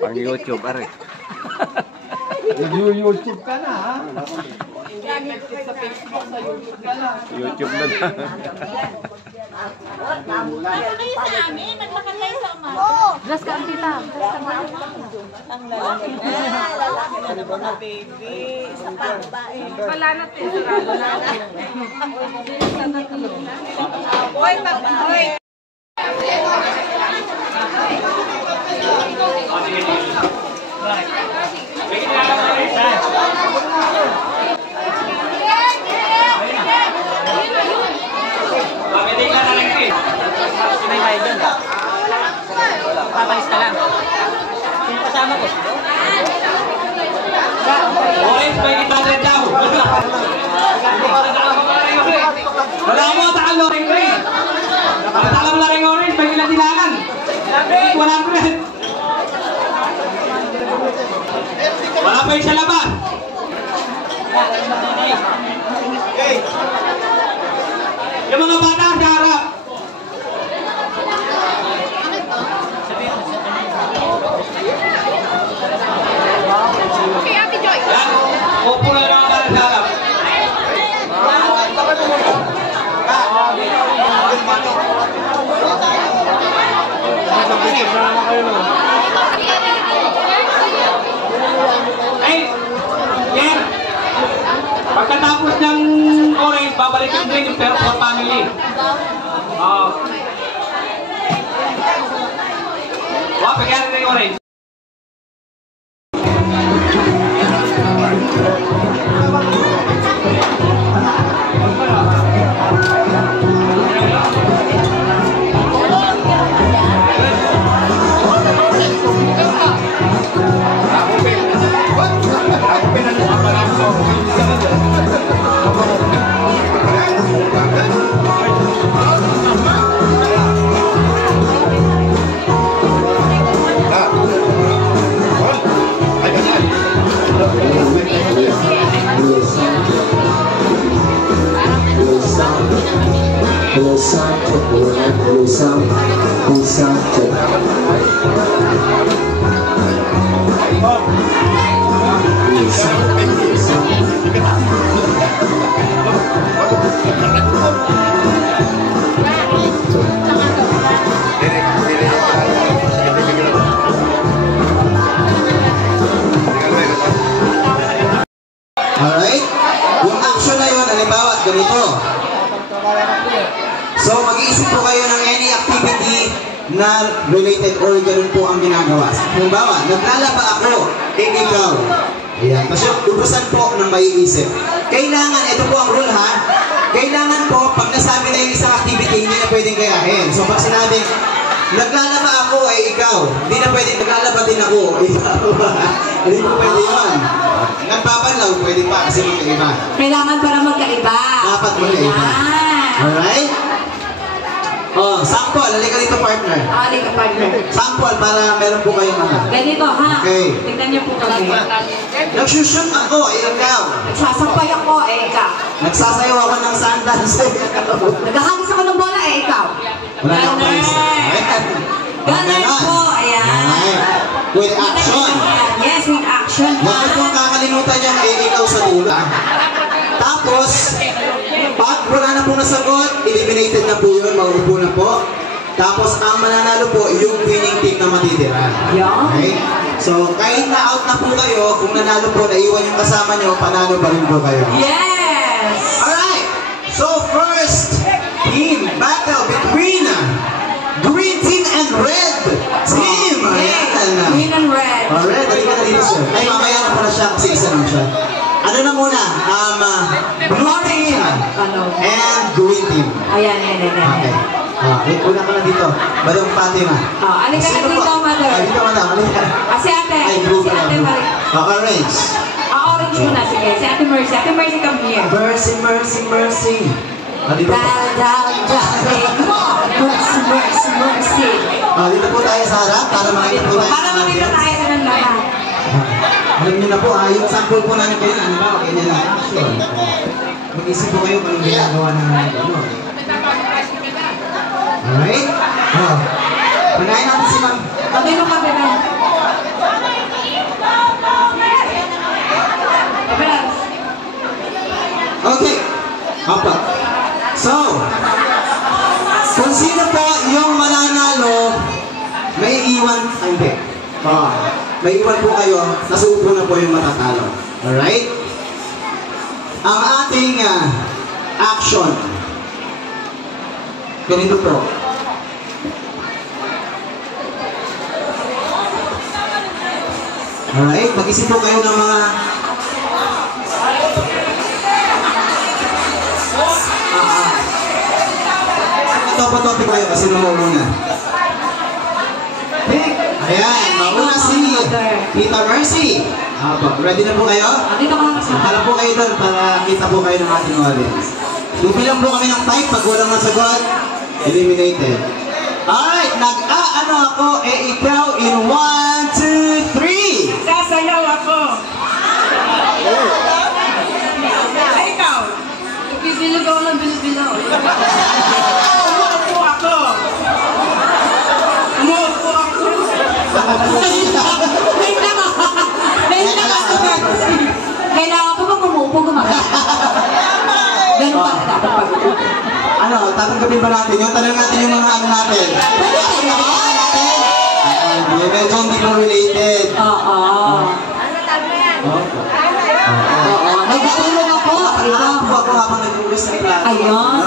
Pang-YouTube, are. Nag-YouTube ka na, ha? Sa Facebook, sa YouTube ka na. YouTube na lang. Kayo sa amin, maglakad kayo sa umaga. Oo! Dress ka ang tita. Ang lalaki na. Lalaki na mga baby. Isa pa babae. Palanat eh. Palanat. Hoy, hoy. May tayo dun. Papalis ka lang. Sino kasama ko? Orange, may italit daw. Wala mo, takal orange ko eh. Takal mo lang orange, may ilang dinalan. 100. Wala pa yung sa labas. Yung mga bata sa harap. Okay, Ate Joy. Yan, upo na lang ang sa harap. Ay, yan. Pagkatapos ng orange, babalik yung green, pero for family. Pagkatapos ng orange. Alright? Yung action na yun, halimbawa, ganito. So, mag-iisip po kayo ng any activity na related or ganun po ang ginagawa. Halimbawa, naglalaba ako, ikaw. Ayan. Kasi ubusan po ng maiisip. Kailangan, ito po ang rule ha, kailangan po, pag nasabi na yung isang activity, hindi na pwedeng gayahin. So, pag sinabi, naglalaba ako, ikaw. Hindi na pwedeng naglalaba din ako, ikaw. Hindi po pwede yun. Nagpapalaw, pwede pa kasi magkaiba. Kailangan para magkaiba. Dapat magkaiba. Alright? Oh, sample. Halika dito, partner. Halika, partner. Sample para meron po kayong mga. Ganito, ha? Okay. Tignan niyo po kami. Nagsushoot ako, ikaw. Nagsasampay ako, ikaw. Nagsasayaw ako ng sandals, ikaw. Naghahagis ako ng bola, ikaw. Wala na ako isa. Ganun po, ayan. With action. Yes, with action. Bakit kung kakalimutan niya ikaw sa dulo? Tapos, pag wala na po nasagot, eliminated na po yun, mauupo na po. Tapos, ang mananalo po, yung winning team na matitira. Okay? So, kahit na out na po kayo, kung nanalo po, naiwan yung kasama nyo, panalo pa rin po kayo. Yes! Alright! So, first team battle between green team and red team. Green and red. Red, halika na dito siya. Ay, mamaya na pala siya kasi isa lang siya. Ano na muna? Blue team and green team. Ayan, ayan. Okay. Una ka na dito. Madam Fatima. Alika na dito, mother. Dito, madam. Alika. Si ate. Ay, blue Si ate pala. Marie. Orange. Orange muna, sige. Si ate Mercy. Ate Mercy, come here. Mercy, mercy, mercy. Dito po. Down, mercy, mercy, mercy. Dito po tayo sa harap para makita po tayo. Para makita tayo ng lahat. Alam niyo na po, yung sample po namin kayo, ano ba? Okay na lang. Sure. Mag-isip po kayo kung anong ginagawa ng ano. Alright? Oh. Panayin natin si Ma'am. Kami ko kami na. Okay. Apa. So, kung sino po yung mananalo, may iwan, hindi. May iwan po kayo, nasa upo na po yung matatalo. Alright? Ang ating action. Ganito po. Alright? Mag-isip po kayo ng mga topic kayo kasi namumuna. Ayan, mauna si Tita Mercy. Ready na po kayo? Dito ka lang kasi. Hala po kayo doon para kita po kayo ng ating audience. Bibilang po kami ng type pag walang nasagot, eliminated. Alright, nag-aano ako, ikaw in 1, 2, 3. Sasayaw ako. Ay, ikaw. Bibilog ako ng bilibilaw. Umuupo ako. Umuupo ako. Kailangan ko bang umuupo gumagana? Ganun ba dapat pag-upo? Ano, tatanggapin ba natin yun? Tanong natin yung mga ano natin. Medyo hindi po related. Oo. Nagtulong ako. Ako habang nag-uus ng klase. Ayun.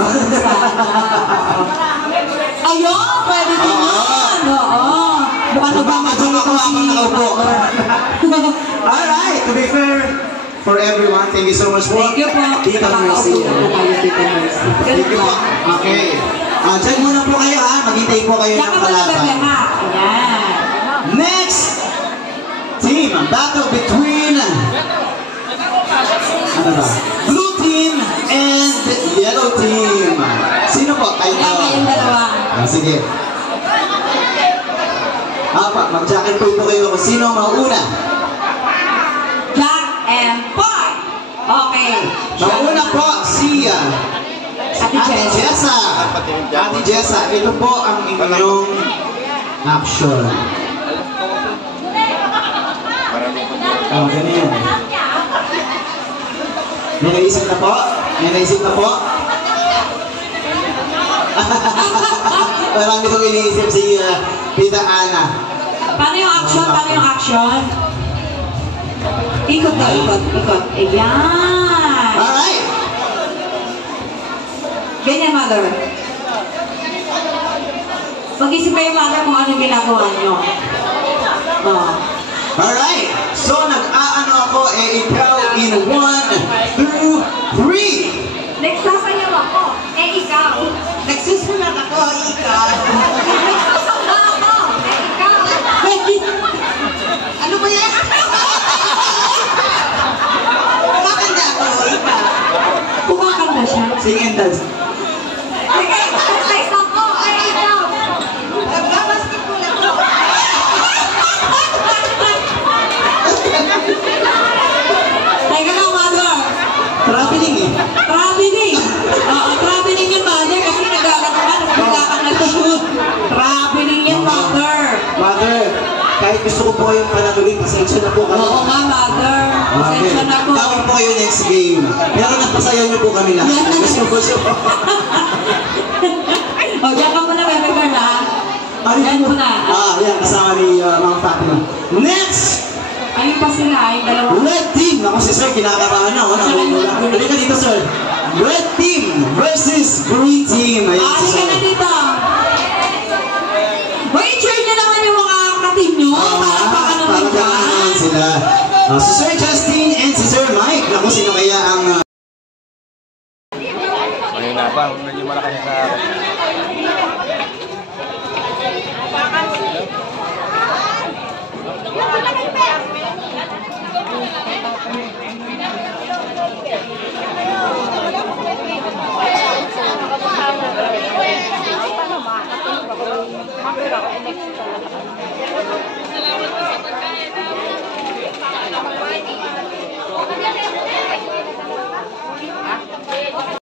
Ayun, pwede din yan. Oo. Bukan na ba Medyo ako habang nakaupo. Alright, to be fair, for everyone, thank you so much po. Thank you po. Tita Mercy. Thank you po. Okay. Diyan muna po kayo ha. Maghintay po kayo ng kalaban. Ayan. Next team, battle between ano ba? Blue team and yellow team. Sino po? Kayo Kayong dalawa. Sige. Mag-jacket po kayo kung sino mauna. Jack and Poy. Okay. Mauna po si Ate Ate Jess. Jessa. Ate Jessa, ito po ang inyong action. Ganyan. May naisip na po? May naisip na po? Parang itong iniisip si Tita Ana. Paano yung action? Paano yung action? Ikot na, ikot, ikot. Ayan. Alright! Ganyan, mother. Mag-isip kayo, mother, kung anong ginagawa nyo. Oh. Alright! So, nag-aano ako, ikaw in 1, 2, 3! Nagsasayaw ako. Ikaw. Nagsusulat ako, ikaw. Nagsasayaw ako. Ikaw. Ano ba yan? Kumakanda ako, ikaw. Kumakanda siya. Sing and dance. Exercise ako. Ikaw. Nagbabasketball ako. Teka lang, mother. Traveling eh. Traveling. Oo, traveling yan, mother. Kasi nag-shoot. Traveling yan, mother. Mother, kahit gusto ko po kayong panatulin, pasensya na po kami. Oo nga, mother. Pasensya na po. Tawag po kayo next game. Pero napasaya niyo po kami lahat. Gusto ko siya po. O, diyan ka muna, Bebe Girl, ha? Yan po na. Yan, kasama ni Ma'am Fatima. Next! Ayun pa sila, yung dalawa. Red team! Ako si Sir, kinakabahan na. Halika dito, Sir. Red team versus green team. Ayan si Ayun ka Sir. na dito.